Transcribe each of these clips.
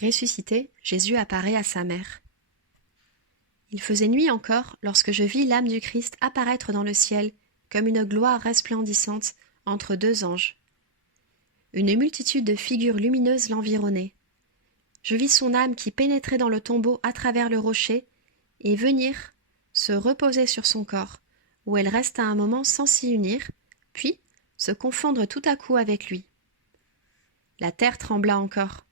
Ressuscité, Jésus apparaît à sa mère. Il faisait nuit encore lorsque je vis l'âme du Christ apparaître dans le ciel comme une gloire resplendissante entre deux anges. Une multitude de figures lumineuses l'environnaient. Je vis son âme qui pénétrait dans le tombeau à travers le rocher et venir se reposer sur son corps, où elle resta un moment sans s'y unir, puis se confondre tout à coup avec lui. La terre trembla encore.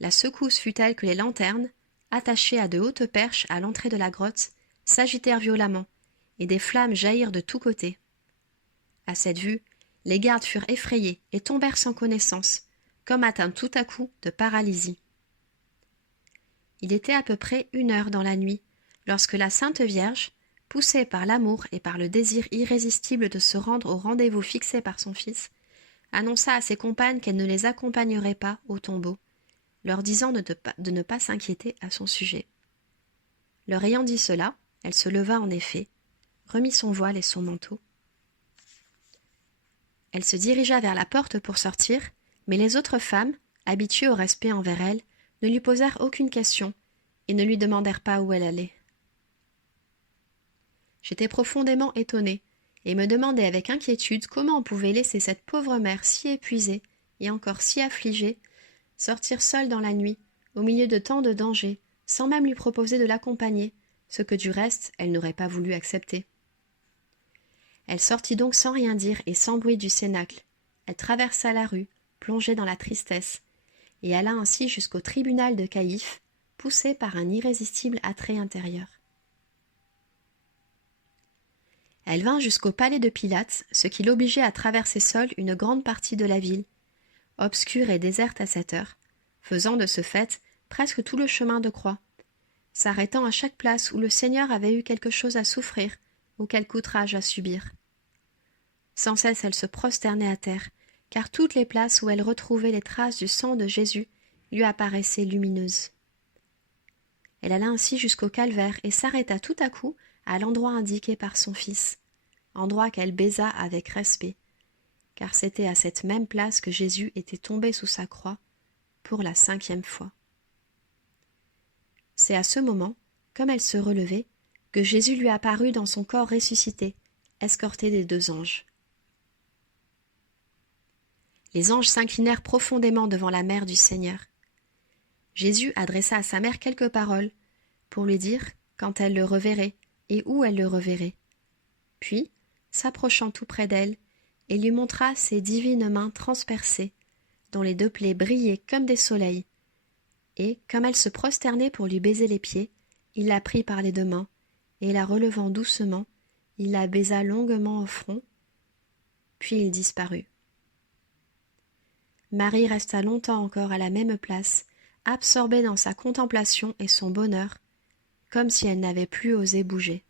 La secousse fut telle que les lanternes, attachées à de hautes perches à l'entrée de la grotte, s'agitèrent violemment, et des flammes jaillirent de tous côtés. À cette vue, les gardes furent effrayés et tombèrent sans connaissance, comme atteints tout à coup de paralysie. Il était à peu près 1 heure dans la nuit, lorsque la Sainte Vierge, poussée par l'amour et par le désir irrésistible de se rendre au rendez-vous fixé par son Fils, annonça à ses compagnes qu'elle ne les accompagnerait pas au tombeau, leur disant de ne pas s'inquiéter à son sujet. Leur ayant dit cela, elle se leva en effet, remit son voile et son manteau. Elle se dirigea vers la porte pour sortir, mais les autres femmes, habituées au respect envers elle, ne lui posèrent aucune question et ne lui demandèrent pas où elle allait. J'étais profondément étonnée et me demandais avec inquiétude comment on pouvait laisser cette pauvre mère si épuisée et encore si affligée sortir seule dans la nuit, au milieu de tant de dangers, sans même lui proposer de l'accompagner, ce que du reste elle n'aurait pas voulu accepter. Elle sortit donc sans rien dire et sans bruit du cénacle. Elle traversa la rue, plongée dans la tristesse, et alla ainsi jusqu'au tribunal de Caïphe, poussée par un irrésistible attrait intérieur. Elle vint jusqu'au palais de Pilate, ce qui l'obligeait à traverser seule une grande partie de la ville, obscure et déserte à cette heure, faisant de ce fait presque tout le chemin de croix, s'arrêtant à chaque place où le Seigneur avait eu quelque chose à souffrir ou quelque outrage à subir. Sans cesse elle se prosternait à terre, car toutes les places où elle retrouvait les traces du sang de Jésus lui apparaissaient lumineuses. Elle alla ainsi jusqu'au calvaire et s'arrêta tout à coup à l'endroit indiqué par son Fils, endroit qu'elle baisa avec respect, car c'était à cette même place que Jésus était tombé sous sa croix pour la 5e fois. C'est à ce moment, comme elle se relevait, que Jésus lui apparut dans son corps ressuscité, escorté des 2 anges. Les anges s'inclinèrent profondément devant la mère du Seigneur. Jésus adressa à sa mère quelques paroles pour lui dire quand elle le reverrait et où elle le reverrait. Puis, s'approchant tout près d'elle, il lui montra ses divines mains transpercées, dont les 2 plaies brillaient comme des soleils, et, comme elle se prosternait pour lui baiser les pieds, il la prit par les 2 mains, et la relevant doucement, il la baisa longuement au front, puis il disparut. Marie resta longtemps encore à la même place, absorbée dans sa contemplation et son bonheur, comme si elle n'avait plus osé bouger.